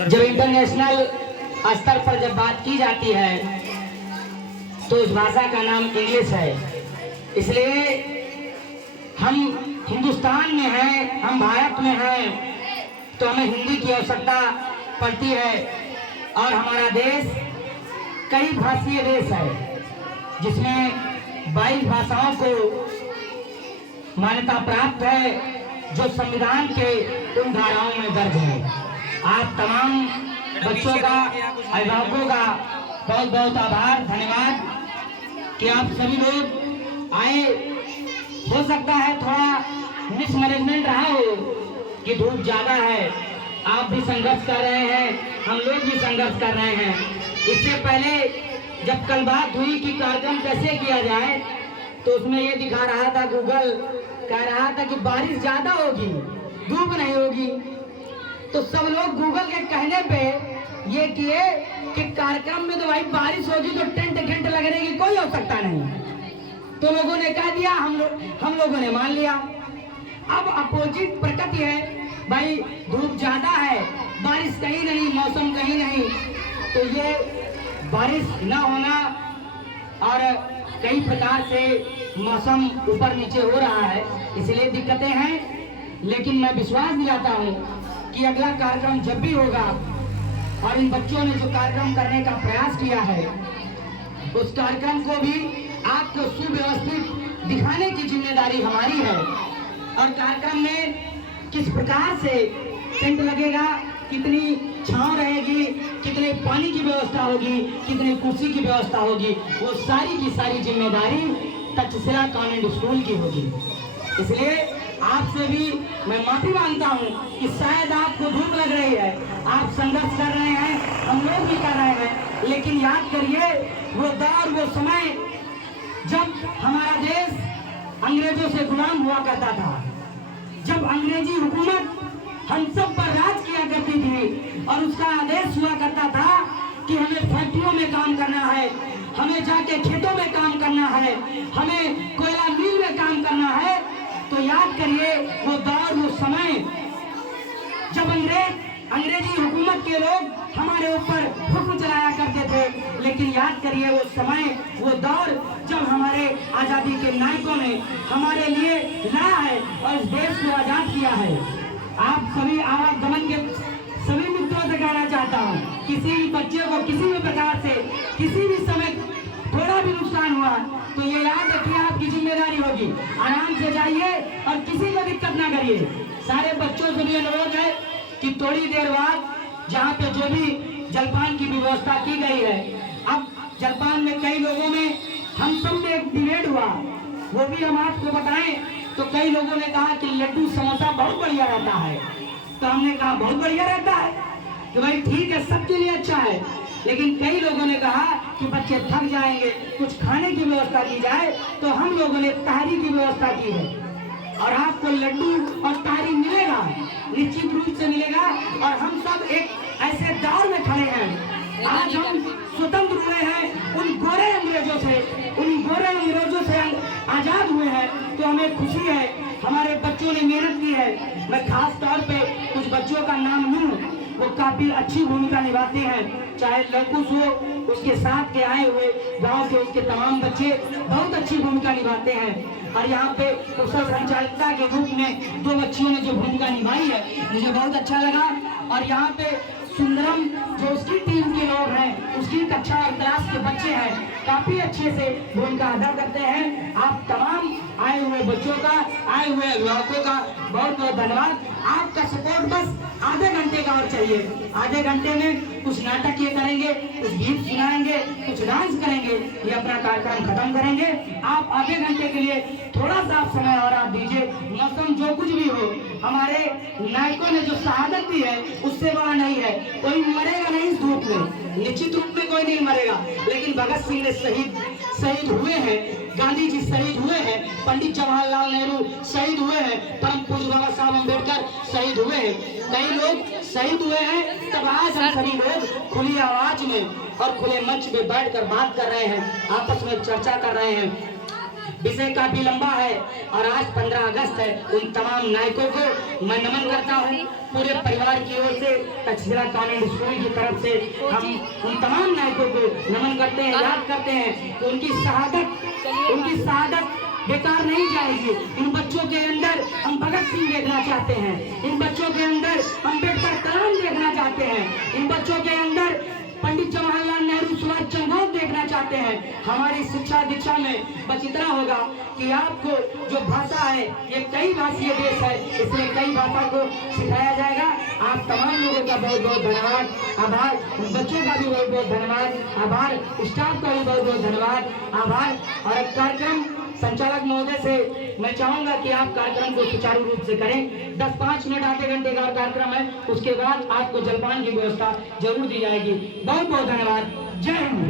जब इंटरनेशनल स्तर पर जब बात की जाती है तो उस भाषा का नाम इंग्लिश है। इसलिए हम हिंदुस्तान में हैं, हम भारत में हैं, तो हमें हिंदी की आवश्यकता पड़ती है। और हमारा देश कई भाषीय देश है जिसमें 22 भाषाओं को मान्यता प्राप्त है, जो संविधान के उन धाराओं में दर्ज है। आप तमाम बच्चों का, अभिभावकों का बहुत बहुत आभार, धन्यवाद कि आप सभी लोग आए। हो सकता है थोड़ा मिसमैनेजमेंट रहा हो कि धूप ज्यादा है, आप भी संघर्ष कर रहे हैं, हम लोग भी संघर्ष कर रहे हैं। इससे पहले जब कल बात हुई कि कार्यक्रम कैसे किया जाए तो उसमें ये दिखा रहा था, गूगल कह रहा था कि बारिश ज्यादा होगी, धूप नहीं होगी। तो सब लोग गूगल के कहने पे ये किए कि कार्यक्रम में तो भाई बारिश होगी तो टेंट लगने की कोई आवश्यकता नहीं। तो लोगों ने कह दिया, हम लोगों ने मान लिया। अब अपोजिट प्रकृति है, भाई धूप ज्यादा है, बारिश कहीं नहीं, मौसम कहीं नहीं। तो ये बारिश न होना और कई प्रकार से मौसम ऊपर नीचे हो रहा है, इसलिए दिक्कतें हैं। लेकिन मैं विश्वास दिलाता हूँ कि अगला कार्यक्रम जब भी होगा और इन बच्चों ने जो कार्यक्रम करने का प्रयास किया है उस कार्यक्रम को भी आपको सुव्यवस्थित दिखाने की जिम्मेदारी हमारी है। और कार्यक्रम में किस प्रकार से टेंट लगेगा, कितनी छांव रहेगी, कितने पानी की व्यवस्था होगी, कितनी कुर्सी की व्यवस्था होगी, वो सारी की सारी जिम्मेदारी तक्षशिला कॉन्वेंट स्कूल की होगी। इसलिए आपसे भी मैं माफी मांगता हूँ कि शायद आपको धूप लग रही है, आप संघर्ष कर रहे हैं, हम लोग भी कर रहे हैं। लेकिन याद करिए वो दौर, वो समय जब हमारा देश अंग्रेजों से गुलाम हुआ करता था, जब अंग्रेजी हुकूमत हम सब पर राज किया करती थी और उसका आदेश हुआ करता था कि हमें फैक्ट्रियों में काम करना है, हमें जाके खेतों में काम करना है, हमें कोयला मिल में काम करना है। तो याद करिए वो दौर, वो समय जब अंग्रेजी हुकूमत के लोग हमारे ऊपर हुक्म चलाया करते थे। लेकिन याद करिए वो समय, वो दौर जब हमारे आजादी के नायकों ने हमारे लिए लाया है और इस देश को आजाद किया है। आप सभी आवागमन के सभी मित्रों से कहना चाहता हूँ, किसी भी बच्चे को किसी भी प्रकार से किसी भी समय थोड़ा भी नुकसान हुआ तो ये याद रखिए आपकी जिम्मेदारी होगी। आराम से जाइए और किसी को दिक्कत ना करिए। सारे बच्चों से भी अनुरोध है कि थोड़ी देर बाद जहाँ पे जो भी जलपान की व्यवस्था की गई है, अब जलपान में कई लोगों में हम सब में एक डिबेट हुआ, वो भी हम आपको बताएं। तो कई लोगों ने कहा कि लड्डू समोसा बहुत बढ़िया रहता है, तो हमने कहा बहुत बढ़िया रहता है कि भाई ठीक है, सबके लिए अच्छा है। लेकिन कई लोगों ने कहा कि बच्चे थक जाएंगे, कुछ खाने की व्यवस्था की जाए। तो हम लोगों ने तारी की व्यवस्था की है और आपको लड्डू और तारी मिलेगा, निश्चित रूप से मिलेगा। और हम सब एक ऐसे दौर में खड़े हैं, आज हम स्वतंत्र हुए हैं उन गोरे अंग्रेजों से आजाद हुए हैं, तो हमें खुशी है। हमारे बच्चों ने मेहनत की है। मैं खास तौर पे कुछ बच्चों का नाम लूं, वो काफी अच्छी भूमिका निभाते हैं, चाहे लड़कुश हो, उसके साथ के आए हुए गांव के उसके तमाम बच्चे बहुत अच्छी भूमिका निभाते हैं। और यहाँ पे कुशल संचालिका के रूप में 2 बच्चियों ने जो भूमिका निभाई है मुझे बहुत अच्छा लगा। और यहाँ पे सुंदरम जो उसकी टीम के लोग हैं, उसकी कक्षा और क्लास के बच्चे हैं, काफी अच्छे से भूमिका अदा करते हैं। आप तमाम आए हुए बच्चों का, आए हुए अभिभावकों का बहुत बहुत धन्यवाद। आपका सपोर्ट बस आधे घंटे का और चाहिए। आधे घंटे में कुछ नाटक ये करेंगे, कुछ गीत सुनाएंगे, कुछ डांस करेंगे, ये अपना कार्यक्रम खत्म करेंगे। आप आधे घंटे के लिए थोड़ा सा समय और आप दीजिए। मौसम जो कुछ भी हो, हमारे नायकों ने जो शहादत दी है उससे बड़ा नहीं है। कोई मरेगा नहीं इस धूप में, निश्चित रूप में कोई नहीं मरेगा। लेकिन भगत सिंह ने शहीद हुए हैं, गांधी जी शहीद हुए हैं, पंडित जवाहरलाल नेहरू शहीद हुए हैं, परम पूज्य बाबा साहब अम्बेडकर शहीद हुए हैं, कई लोग शहीद हुए हैं। तब आज हम सभी लोग खुली आवाज में और खुले मंच में बैठकर बात कर रहे हैं, आपस में चर्चा कर रहे हैं। विषय काफी लंबा है और आज 15 अगस्त है। उन तमाम नायकों को मैं नमन करता हूँ। पूरे परिवार की ओर से तक्षशिला कॉन्वेंट स्कूल की तरफ से हम उन तमाम नायकों को नमन करते हैं, याद करते हैं कि उनकी शहादत बेकार नहीं जाएगी। इन बच्चों के अंदर हम भगत सिंह देखना चाहते हैं, इन बच्चों के अंदर अम्बेडकर कलाम देखना चाहते हैं, इन बच्चों के अंदर पंडित जवाहरलाल नेहरू, सुभाष चंद्र बोस देखना चाहते हैं। हमारी शिक्षा दीक्षा में बस इतना होगा कि आपको जो भाषा है, ये कई भाषीय देश है, इसलिए कई भाषा को सिखाया जाएगा। आप तमाम लोगों का बहुत बहुत धन्यवाद, आभार। बच्चों का भी बहुत बहुत धन्यवाद, आभार। स्टाफ का भी बहुत बहुत धन्यवाद, आभार। और कार्यक्रम संचालक महोदय से मैं चाहूंगा कि आप कार्यक्रम को सुचारू रूप से करें। 10-5 मिनट आधे घंटे का कार्यक्रम है, उसके बाद आपको जलपान की व्यवस्था जरूर दी जाएगी। बहुत बहुत धन्यवाद। जय हिंद।